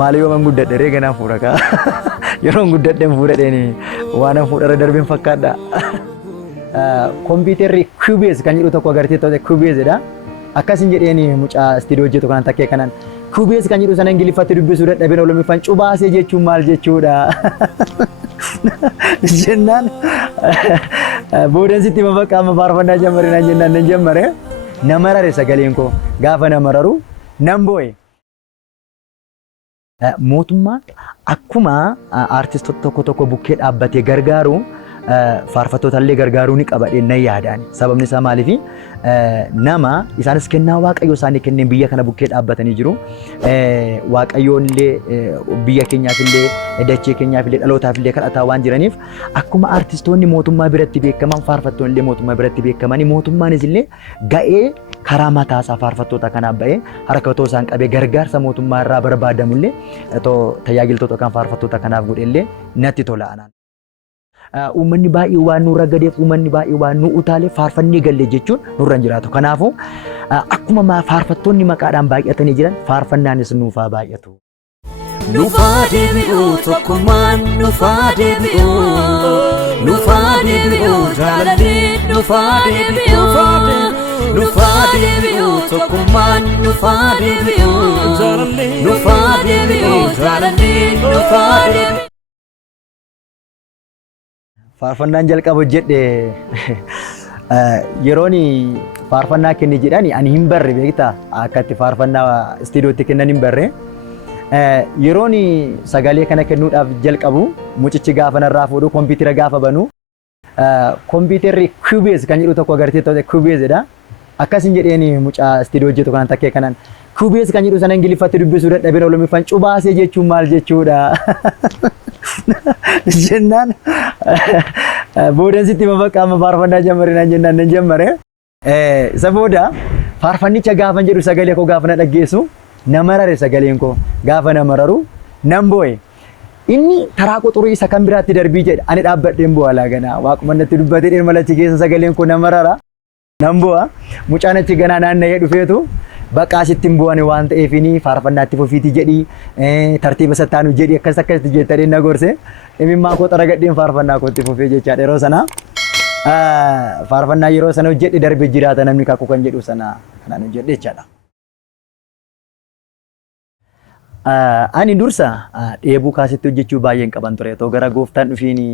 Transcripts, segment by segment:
Maaliyo man guddadhe ree ganaa fuudha kaa. Yeroo guddadheen fuudhadheeni waan fuudharra darbeen fakkaadha. Kompiitarri Cubase kan jedhu tokko agartee ta'e Cubasedha. Akkasin jedheeni mucaa istiidiyoo hojjetu kanan takkee kanan Cubase kan jedhu sana Ingiliffatti dubbisuu dadhabeen olomiffan cubaasee jechuun maal jechuudha. Jennaan boodansitti mafakkaa amma faarfannaa jammarina jennaan nan jammare nama rare sagaleen koo gaafa nama raru nan boo'e. Mootummaan akkuma artistoota tokko tokko bukkee dhaabbatee gargaaru faarfattoota illee gargaaruu ni qaba dhennee yaadaan. Sababni isaa maaliifi nama isaanis kennaa waaqayyoo isaanii kenneen biyya kana bukkee dhaabbatanii jiru. Waaqayyoon illee biyya keenyaaf illee dachee keenyaaf illee dhalootaaf illee kadhataa waan jiraniif akkuma artistoonni mootummaa biratti beekaman faarfattoonni illee mootummaa biratti beekamanii mootummaanis illee ga'ee karaa mataa isaa faarfattoota kanaaf ba'ee harkatoo isaan qabee gargaarsa mootummaa irraa barbaadamu illee tajaajiltoota kan faarfattoota kanaaf godhe illee natti tola anaan. Uummanni baay'ee waan nurra gadeef uummanni baay'ee waan nu utaale faarfannee galle jechuun nurra jiraatu. Kanaafuu akkuma faarfattoonni maqaadhaan baay'atanii jiran faarfannaanis nuufaa baay'atu. Nufaa deebi'uu tokkummaan nufaa deebi'uu nufaa deebi'uu jaalallee nufaa deebi'uu nufaa deebi'uu tokkummaan nufaa deebi'uu nufaa deebi'uu jaalallee nufaa deebi'uu. Faarfannaan jalqaba hojjedhe yeroon faarfannaa kenne jedhani ani hin barre beektaa akka itti faarfannaa istiidiyootti kennan hin barre. Yeroon sagalee kana kennuudhaaf jalqabu mucichi gaafa narraa fuudhu kompiitara gaafa banu kompiitarri Cubase kan jedhu tokko agartee ta'e Cubasedha. Akkasin jedheeni mucaa istiidiyoo hojjetu kanan takkee kanan Cubase kan jedhu sana Ingiliffatti dubbisuu dadhabeen olomiffan cubaasee jechuun maal jechuudha. Jennaan boodansitti mafakkaa amma faarfannaa jammarina jennaan nan jammare. Isa booda faarfannicha gaafa jedhu sagalee koo gaafa na dhaggeessu nama rare sagaleen koo gaafa nama raru nan boo'e. Inni taraa quxurii isa kan biraatti darbii jedha ani dhaabbadheen bu'aa laaganaa waaquma natti dubbatee dheerma lachi keessa sagaleen koo nama rara nan bu'a. Mucaan achi ganaa naanna'ee dhufeetu bakka asitti hin bu'ane waan ta'eefini faarfannaatti fufiitii jedhi tartiiba sattaanu jedhi akkasitti jettanii na gorse imimmaa koo xaragadheen faarfannaa kootti fufee jechaadha yeroo sana faarfannaa yeroo sana hojjedhe darbe jiraata namni kakuu kan jedhu sana kanaan hojjedhe jechaadha. Ani dursa dheebuu kaasitti hojjechuu baay'een qaban ture too gara gooftaan dhufiini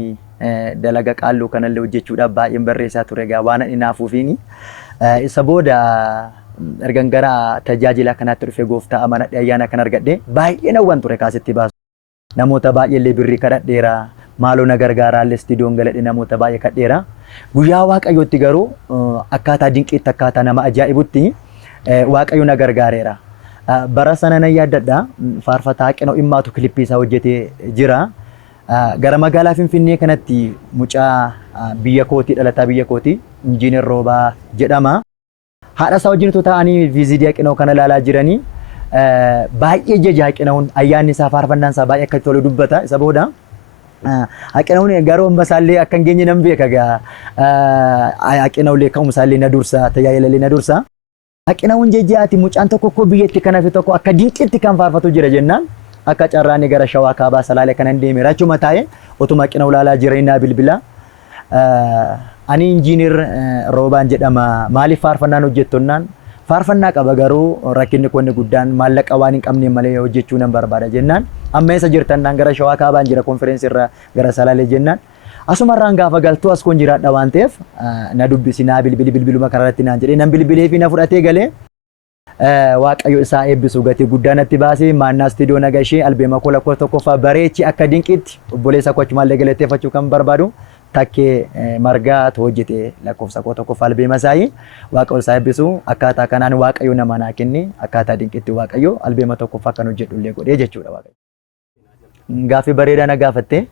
dalaga qaalluu kanallee hojjechuudhaaf baay'een barreessaa ture egaa waan ani naafuufiini isa booda ergan gara tajaajila kanaatti dhufe gooftaa amanadhe ayyaana kan argadhe baay'een hawwan ture kaasitti baasu. Namoota baay'eellee birrii kadhadheera maaloo na gargaaraallee istiidiyoon galadhe namoota baay'ee kadheera. Guyyaa waaqayyootti garuu akkaataa dinqiitti akkaataa nama ajaa'ibutti waaqayyo na gargaareera. Bara sana nan yaaddadha faarfataa Haqinoo Immaatu kilippii isaa hojjetee jira. Gara magaalaa Finfinnee kanatti mucaa biyya kootii dhalataa biyya kootii Injiinar Roobaa jedhama. Haadha isaa wajjin ta'anii viizidii Haqinoo kana ilaalaa jiranii baay'ee jaja Haqinoon ayyaanni isaa faarfannaan isaa baay'ee akka tolu dubbata. Isa booda Haqinoon garuu ambasaallee akka hin geenye nan beeka gaa Haqinoollee ka'umsaallee na dursa tajaajilallee na dursa. Haqinoon jejjaati mucaan tokko biyyatti kana fi tokko akka dinqiitti kan faarfatu jira jennaan akka carraanii gara Shawaa Kaabaa Salaalee kanan deeme rachuma taa'ee otuma Haqinoo ilaalaa jireenyaa bilbila. Ani Injiinar Roobaan jedhama maaliif faarfannaan hojjettonnaan faarfannaa qaba garuu rakkinni koonni guddaan maallaqa waan hin qabne malee hojjechuu nan barbaada jennaan amma eessa jirtannaan gara Shawaa Kaabaan jira konferensii irra gara Salaalee jennaan asumarraan gaafa galtuu as kun jiraadha waan ta'eef na dubbisi naa bilbiluma kanarratti naan jedhee nan bilbilee fi na fudhatee galee waaqayyo isaa eebbisu gatii guddaa natti baasee maannaa istiidiyoo nagashee albeema koo lakkoo tokkoffaa bareechi akka dinqiitti obboleessa koo achumaallee galateeffachuu kan barbaadu takkee margaa hojjete lakkoofsa koo tokkoffaa albeema isaanii waaqayyo isaa eebbisu akkaataa kanaan waaqayyo nama naa kenne akkaataa dinqiitti waaqayyo albeema tokkoffaa kan hojjedhu illee godhee jechuudha waaqayyo. Gaaffii bareedaa na gaafatte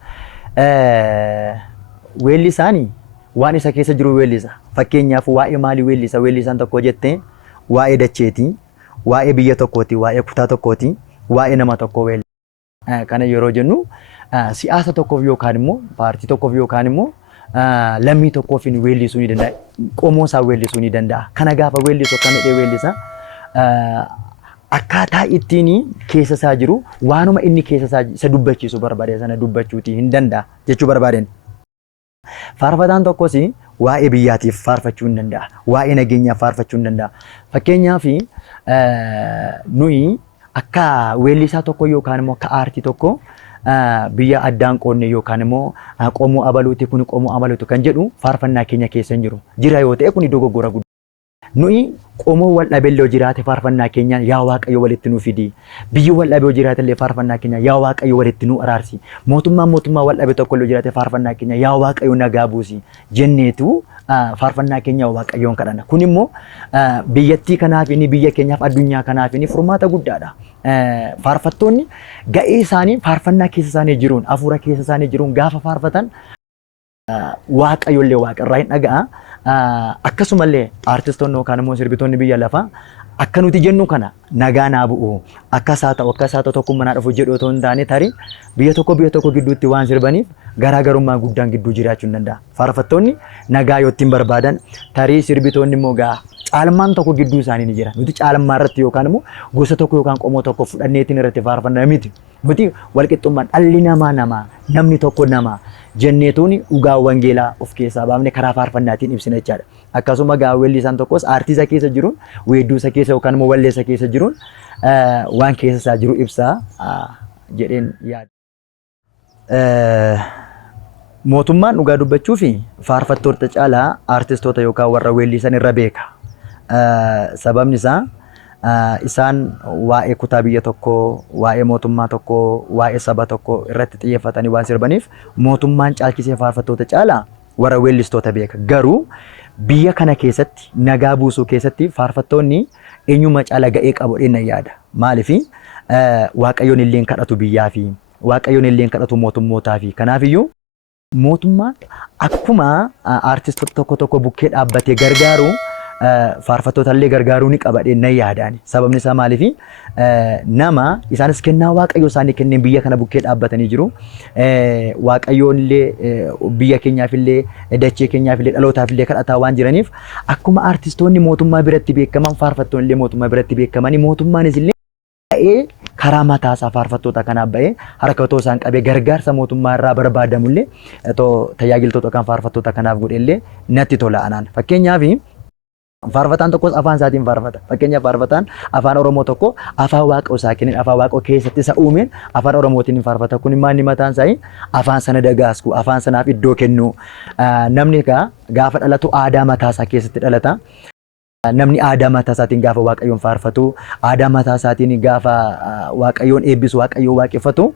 weelli isaanii waan isa keessa jiru weellisa. Fakkeenyaaf waa'ee maalii weellisa? Weellisaan tokko jettee waa'ee dacheetii, waa'ee biyya tokkooti, waa'ee kutaa tokkooti, waa'ee nama tokkoo weellisa. Kana yeroo jennu siyaasa tokkoof yookaan immoo paartii tokkoof yookaan immoo lammii tokkoof weellisuu ni danda'a. Qomoo isaa weellisuu ni danda'a. Kana gaafa weellisu akka midhee weellisa. akkaataa ittiin keessa isaa jiru waanuma inni keessa isaa isa dubbachiisu barbaade sana dubbachuutii hin danda'a jechuu barbaadeen. Faarfataan tokkos waa'ee biyyaatiif faarfachuu hin danda'a. Waa'ee nageenyaaf faarfachuu hin danda'a. Fakkeenyaaf nuyi akka weellisaa tokko yookaan immoo akka aartii tokko biyya addaan qoonne yookaan immoo qomoo abaluuti kun qomoo abaluuti kan jedhu faarfannaa keenya keessa hin jiru. Jira yoo ta'e kun dogoggora guddaa. Nuyi qomoo wal dhabelloo jiraate faarfannaa keenya yaa Waaqayyo walitti nuu fidi. Biyyi wal dhabee jiraate illee faarfannaa keenya yaa Waaqayyo walitti nuu araarsi. Mootummaa wal dhabee tokko illee jiraate faarfannaa keenya yaa Waaqayyo nagaa buusi jenneetu faarfannaa keenya Waaqayyoon kadhanna. Kun immoo biyyattii kanaaf inni biyya keenyaaf addunyaa kanaaf inni furmaata guddaadha. Faarfattoonni ga'ee isaanii faarfannaa keessa isaanii jiruun hafuura keessa isaanii jiruun gaafa faarfatan Waaqayyo illee Waaqarraa hin dhaga'a. Akkasumallee aartistoonni yookaan immoo sirbitoonni biyya lafaa akka nuti jennu kana nagaa naa bu'u akkasaa ta'u tokkummaa naa dhufu jedhu otoo hin taane tarii biyya tokko gidduutti waan sirbaniif garaagarummaa guddaan gidduu jiraachuu hin danda'a. Faarfattoonni nagaa yoo ittiin barbaadan tarii sirbitoonni immoo caalmaan tokko gidduu isaanii ni jira. Nuti caalmaa irratti yookaan immoo gosa tokko yookaan qomoo tokko fudhanneetiin irratti faarfanna miti. Nuti walqixxummaan dhalli namaa namni tokko nama jenneetuun dhugaa wangeelaa of keessaa baafne karaa faarfannaatiin ibsina jechaadha. Akkasuma weellisaan tokkos aartiisa keessa jiruun weedduusa keessa yookaan immoo walleessa keessa jiruun waan keessa isaa jiru ibsaa jedheen yaada. Mootummaan dhugaa dubbachuu fi faarfattoota caalaa aartistoota yookaan warra weellisan irra beeka. Sababni isaa isaan waa'ee kutaa biyya tokkoo, waa'ee mootummaa tokkoo, waa'ee saba tokkoo irratti xiyyeeffatanii waan sirbaniif mootummaan caalchisee faarfattoota caalaa warra weellistoota beeka. Garuu biyya kana keessatti nagaa buusuu keessatti faarfattoonni eenyuma caala ga'ee qabu dheena yaada. Maaliif Waaqayyoon illee kadhatu biyyaa fi Waaqayyoon illee kadhatu mootummootaa fi kanaafiyyuu mootummaan akkuma aartistoota tokko bukkee dhaabbatee gargaaru faarfattoota illee gargaaruu ni qaba dheena yaadaan. Sababni isaa maaliif nama isaanis kennaa Waaqayyo isaanii kenneen biyya kana bukkee dhaabbatanii jiru. Waaqayyoon illee biyya keenyaaf illee dachee keenyaaf illee dhalootaaf illee kadhataa waan jiraniif akkuma aartistoonni mootummaa biratti beekaman faarfattoonni illee mootummaa biratti beekamanii mootummaanis illee karaa mataasaa faarfattoota kanaaf ba'ee harkatoo isaan qabee gargaarsa mootummaa irraa barbaadamu illee tajaajiltoota kan faarfattoota kanaaf godhe illee natti tola anaan. Fakkeenyaaf faarfataan tokkos afaan isaatiin faarfata. Fakkeenyaaf faarfataan afaan Oromoo tokko afaan Waaqa isaa kennin afaan Waaqa keessatti isa uumeen afaan Oromootiin faarfata. Kun maanni mataan isaa afaan sana dagaasku afaan sanaaf iddoo kennu. Namni gaafa dhalatu aadaa mataa isaa keessatti dhalata. Namni aadaa mataa isaatiin gaafa Waaqayyoon faarfatu, aadaa mataa isaatiin gaafa Waaqayyoon eebbisu, Waaqayyoon waaqeffatu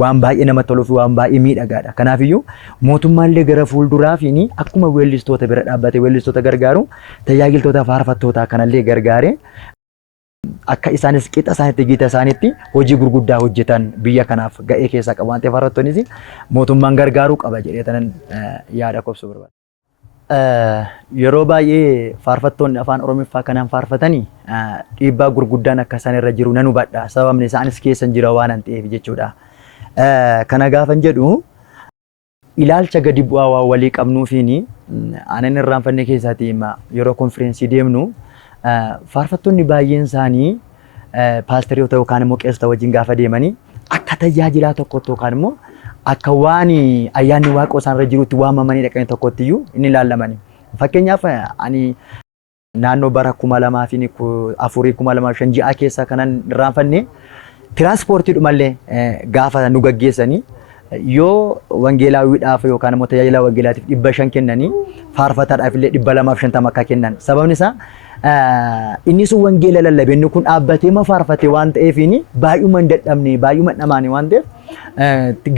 waan baay'ee namatti toluu fi waan baay'ee miidhagaadha. Kanaafiyyuu mootummaallee gara fuulduraafiin akkuma weellistoota bira dhaabbatee weellistoota gargaaru tajaajiltoota faarfattootaa kanallee gargaaree akka isaanis qixa isaaniitti gita isaaniitti hojii gurguddaa hojjetan biyya kanaaf ga'ee keessaa qabu waan ta'eef faarfattoonnis mootummaan gargaaruu qaba jedhee tanan yaada kobsuu barbaada. Yeroo baay'ee faarfattoonni afaan Oromiffaa kanaan faarfatanii dhiibbaa gurguddaan akka isaan irra jiru nan hubadha. Sababni isaanis keessa jira waan ta'eef jechuudha. Kana gaafan jedhu ilaalcha gadi bu'aa waan walii qabnuufiin anan irraanfanne keessaati yeroo konfireensii deemnu faarfattoonni baay'een isaanii paastariyoota yookaan immoo qeessota wajjin gaafa deemanii akka tajaajilaa tokkotti yookaan immoo akka waan ayyaanni Waaqoo isaan irra jirutti waamamanii dhaqanii tokkotti iyyuu inni ilaalamani. Fakkeenyaaf ani naannoo bara 2004-2005 keessa kanan irraanfanne tiraanspoortiidhumallee gaafa nu gaggeessanii yoo wangeelaawiidhaaf yookaan immoo tajaajila wangeelaatiif 500 kennanii faarfataadhaaf illee 250 akka kennan. Sababni isaa inni sun wangeela lallabe inni kun dhaabbatee faarfate waan ta'eef baay'uma hin dadhabne baay'uma dhamaane waan ta'eef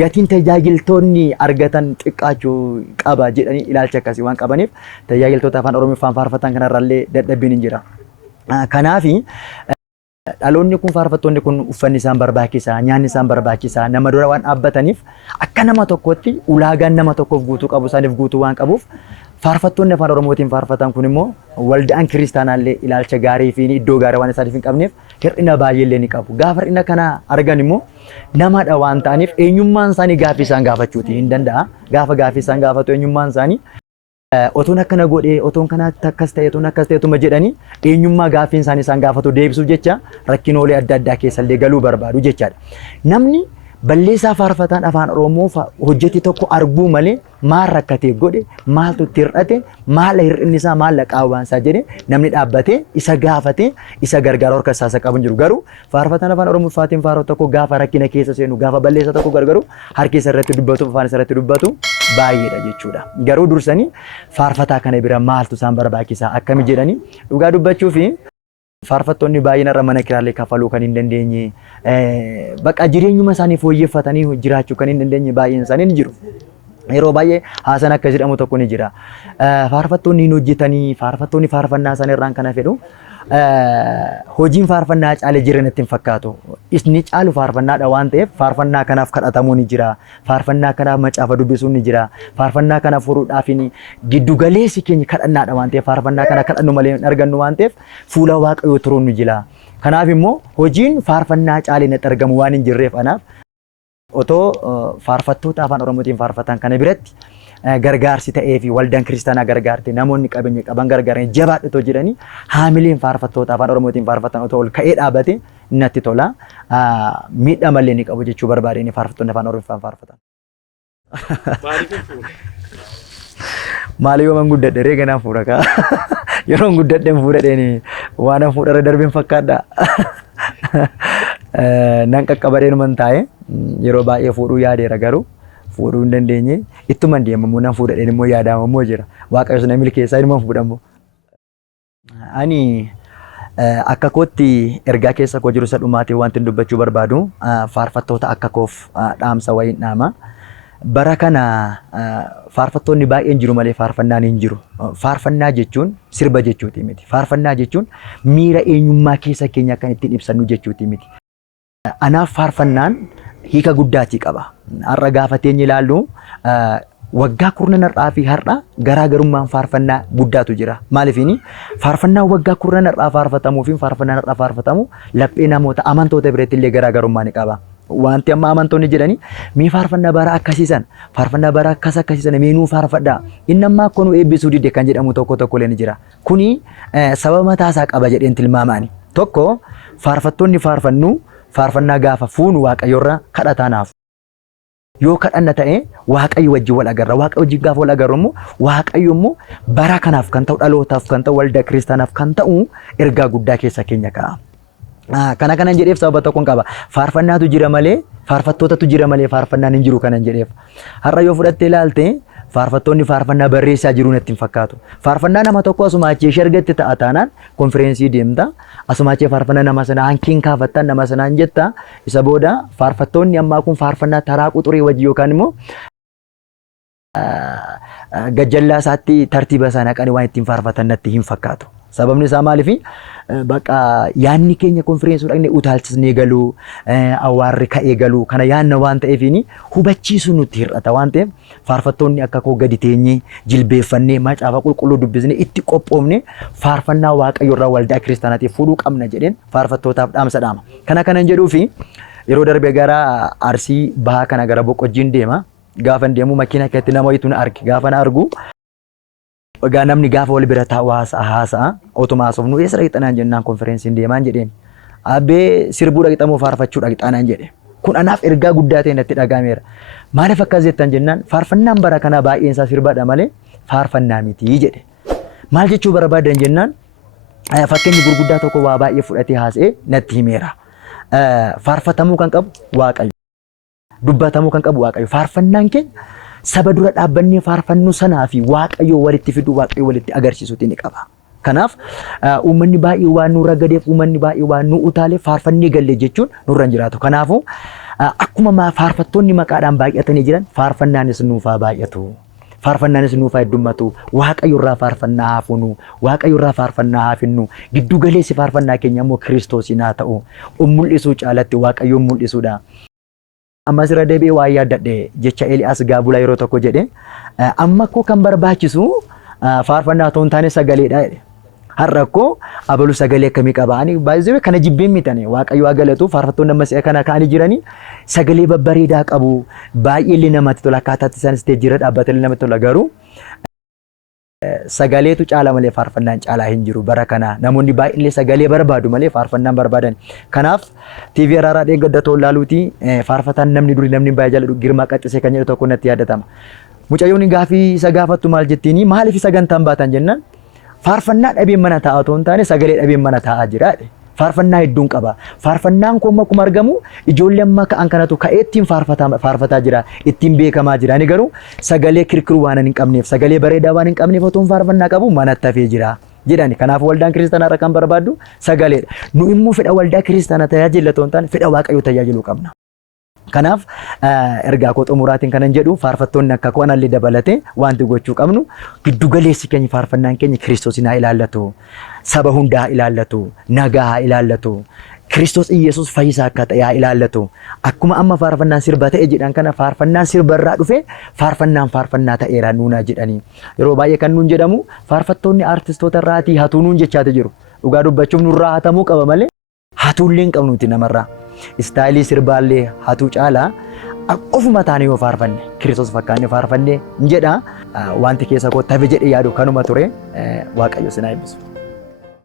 gatiin tajaajiltoonni argatan xiqqaachuu qaba jedhanii ilaalcha akkasii waan qabaniif tajaajiltoota afaan Oromiffaan faarfatan kanarraallee dadhabbiin hin jira. Kanaaf dhaloonni kun faarfattoonni kun uffanni isaan barbaachisaa, nyaanni isaan barbaachisaa, nama dura waan dhaabbataniif akka nama tokkotti ulaagaan nama tokkoof guutuu qabu isaaniif guutuu waan qabuuf faarfattoonni afaan Oromootiin faarfatan kun immoo waldaan kiristaanaallee ilaalcha gaarii fi iddoo gaarii waan isaaniif hin qabneef hir'ina baay'eellee ni qabu. Gaafa hir'ina kana argan immoo namadha waan ta'aniif eenyummaan isaanii gaaffii isaan gaafachuuti hin danda'a. Gaafa gaaffii isaan gaafatu eenyummaan isaanii Otoon akkana godhee, otoon kanaatti akkas ta'e, otoon akkas ta'e tuma jedhanii eenyummaa gaaffii isaanii isaan gaafatu deebisuuf jecha rakkinoolee adda addaa keessallee galuu barbaadu jechaadha. Namni balleessaa faarfataan afaan Oromoo hojjete tokko arguu malee maal rakkatee godhe, maaltu itti hir'ate, maal hir'inni isaa, maal qaawwaan isaa jedhee namni dhaabbatee isa gaafatee isa gargaaru harka isaa qabu jiru. Garuu faarfataan afaan Oromoo faatiin faaroo tokko gaafa rakkina keessa seenu, gaafa balleessa tokko gargaaru harki isa irratti dubbatu, afaan isa irratti dubbatu baay'eedha jechuudha. Garuu dursanii faarfataa kana bira maaltu isaan barbaachisaa akkami jedhanii dhugaa dubbachuu fi faarfattoonni baay'een irra mana kiraallee kafaluu kan hin dandeenye, bakka jireenyuma isaanii fooyyeffatanii jiraachuu kan hin dandeenye baay'een isaanii ni jiru. Yeroo baay'ee haasan akka jedhamu tokko ni jira. Faarfattoonni hin hojjetanii, faarfattoonni faarfannaa isaanii irraan kana fedhu. Hojiin faarfannaa caalee jiran ittiin fakkaatu. Isni caalu faarfannaadha waan ta'eef faarfannaa kanaaf kadhatamuu ni jira. Faarfannaa kanaaf macaafa dubbisuun ni jira. Faarfannaa kana furuudhaaf giddu galeessi keenya kadhannaadha waan ta'eef faarfannaa kana kadhannu malee hin argannu waan ta'eef fuula Waaqayyoo turuun ni jira. Kanaaf immoo hojiin faarfannaa caalee natti argamu waan hin jirreef anaaf otoo faarfattoota afaan Oromootiin faarfatan kana biratti gargaarsi ta'ee fi waldaan kiristaanaa gargaarte namoonni qabeenya qaban gargaaran jabaadhatoo jedhanii haamileen faarfattoota afaan Oromootiin faarfatan otoo ol ka'ee dhaabate natti tola. Miidhaa malee ni qabu jechuu barbaadeen faarfattoonni afaan Oromootiin faarfatan. Maaliif waan guddadhe reeganaan fuudha kaa yeroo guddadheen fuudhadheen waan fuudharra darbeen fakkaadha. Nan qaqqabadheen man taa'e yeroo baay'ee fuudhuu yaadeera garuu fuudhuu hin dandeenye ittuma deemamu nan fuudhadheen immoo yaadamamoo jira. Waaqayyo sana milkeessaa ilma fuudhamu. Ani akka kootti ergaa keessa koo jiru isa dhumaatii wanti dubbachuu barbaadu faarfattoota akka koof dhaamsa wayiin dhaama. Bara kana faarfattoonni baay'een jiru malee faarfannaan hin jiru. Faarfannaa jechuun sirba jechuuti miti. Faarfannaa jechuun miira eenyummaa keessa keenya kan ittiin ibsannu jechuuti miti. Anaaf faarfannaan hiika guddaatii qaba. Har'a gaafateen ilaallu waggaa kurnanarraa fi har'a garaagarummaan faarfannaa guddaatu jira. Maaliifini faarfannaan waggaa kurnanarraa faarfatamuu fi faarfannaan har'a faarfatamu laphee namoota amantoota biratti illee garaagarummaa ni qaba. Wanti amma amantoonni jedhanii mee faarfannaa bara akkasiisan faarfannaa bara akkasiisan meenuu faarfadhaa inni amma akka nu eebbisuu dide kan jedhamu tokko illee ni jira. Kuni sababa mataasaa qaba jedheen tilmaamaani. Tokko faarfattoonni faarfannu faarfannaa gaafa fuunu Waaqayyoorra kadhataanaaf. Yoo kadhanna ta'e Waaqayyo wajjin wal agarra. Waaqayyo wajjin gaafa wal agarru immoo Waaqayyo immoo bara kanaaf kan ta'u dhalootaaf kan ta'u waldaa kiristaanaaf kan ta'u ergaa guddaa keessa keenya ka'a. Kana kanan jedheef sababa tokkoon qaba. Faarfannaatu jira malee faarfattootatu jira malee faarfannaan hin jiru kanan jedheef. Har'a yoo fudhattee ilaalte faarfattoonni faarfannaa barreessaa jiru natti hin fakkaatu. Faarfannaa nama tokko asuma achii ishee argatte ta'a taanaan konfireensii deemta. Asuma achii faarfannaa nama sanaa hankiin kaafattan nama sanaan jetta. Isa booda faarfattoonni ammaa kun faarfannaa taraa quxuree wajji yookaan immoo gajjallaa isaatti tartiiba isaa naqanii waan ittiin faarfatan natti hin fakkaatu. Sababni isaa maaliifi bakka yaanni keenya konfireensii dhaqnee utaalchisnee galuu awwaarri ka'ee galuu kana yaanna waan ta'eefini hubachiisuu nutti hir'ata waan ta'eef faarfattoonni akka koo gadi teenyee jilbeeffannee macaafa qulqulluu dubbisnee itti qophoofne faarfannaa Waaqayyoorraa waldaa kiristaanaatiif fuudhuu qabna jedheen faarfattootaaf dhaamsa dhaama. Kana kanan jedhuufi yeroo darbe gara Arsii bahaa kana gara Boqojjiin deema. Gaafa deemu makiina keessatti nama wayitu na arge. Gaafa na argu egaa namni gaafa wal bira taa'u haasa'a otuma haasofnu eessa dhaqxanaan jennaan konfereensiin deemaan jedheen. Abbee sirbuu dhaqxamoo faarfachuu dhaqxanaan jedhe. Kun anaaf ergaa guddaa ta'e natti dhagahameera. Maaliif akkas jettan jennaan faarfannaan bara kana baay'een isaa sirbaadha malee faarfannaa miti jedhe. Maal jechuu barbaadan jennaan fakkeenyi gurguddaa tokko waa baay'ee fudhatee haasa'ee natti himeera. Faarfatamuu kan qabu Waaqayyo. Dubbatamuu kan qabu Waaqayyo. Faarfannaan keenya saba dura dhaabbannee faarfannuu sanaa fi Waaqayyo walitti fiduu Waaqayyo walitti agarsiisuuti ni qaba. Kanaaf uummanni baay'ee waan nurra gadeef uummanni baay'ee waan nu utaaleef faarfannee galle jechuun nurra hin jiraatu. Kanaafuu akkuma faarfattoonni maqaadhaan baay'atanii jiran faarfannaanis nuufaa baay'atu. Faarfannaanis nuufaa heddummatu. Waaqayyoorraa faarfannaa haa fuunu. Waaqayyoorraa faarfannaa haa finnu. Giddu galeessi faarfannaa keenya immoo Kiristoosiin haa ta'u. Mul'isuu caalatti Waaqayyoon mul'isuudha. Ammas irra deebi'ee waa yaaddadhe jecha Eeliyaas Gaabulaa yeroo tokko jedhe amma koo kan barbaachisu faarfannaa otoo hin taane sagaleedha jedhe. Har'a koo abalu sagalee akkamii qabaani baay'ee kana jibbeen mitane Waaqayyo haa galatu faarfattoonni amma si'a kana ka'anii jiranii sagalee babbareedaa qabu baay'ee illee namatti tola akkaataa isaan isteejii irra dhaabbatanii namatti tola garuu Sagaleetu caala malee faarfannaan caalaa hin jiru bara kana. Namoonni baay'een sagalee barbaadu malee faarfannaan barbaadan. Kanaaf TV Araaraa dheengadda toon laaluuti faarfataan namni durii namni baay'ee jaalladhu Girmaa Qaxxisee kan jedhu tokko natti yaadatama. Mucayyoon gaafii isa gaafattu maal jettiini maaliif sagantaan baatan jennaan faarfannaa dhabeen mana taa'aa otoo hin taane sagalee dhabeen mana taa'aa jira. Faarfannaa hedduun qaba. Faarfannaan kun akkuma argamu ijoollee amma ka'an kanatu ka'ee ittiin faarfataa jira. Ittiin beekamaa jira. Ani garuu sagalee kirkiruu waan hin qabneef sagalee bareedaa waan hin qabneef otoo faarfannaa qabu manatti hafee jira jedhani. Kanaaf waldaan kiristaanaa irra kan barbaaddu sagaleedha. Nu immoo fedha waldaa kiristaanaa tajaajila otoo hin taane fedha waaqayyoo tajaajiluu qabna. Kanaaf ergaa koo xumuraatiin kanan jedhu faarfattoonni akka koo anallee dabalate wanti gochuu qabnu giddu galeessi keenya faarfannaan keenya Kiristoosin haa ilaallatu, saba hundaa haa ilaallatu, nagaa haa ilaallatu, Kiristoos Iyesuus fayyisaa akka ta'e haa ilaallatu. Akkuma amma faarfannaan sirba ta'e jedhan kana faarfannaan sirbarraa dhufe faarfannaa ta'eera nuunaa jedhanii. Yeroo baay'ee kan nuun jedhamu faarfattoonni aartistoota irraatii hatuu nuun jechaate jiru. Dhugaa dubbachuuf nurraa hatamuu qaba malee hatuullee hin qabnuti namarraa. Istaayilii sirbaallee hatuu caalaa ofuma taane yoo faarfanne Kiristoos fakkaannee faarfanne jedha wanti keessa koo tafe jedhe yaadu kanuma ture Waaqayyo sinaa eebbisu.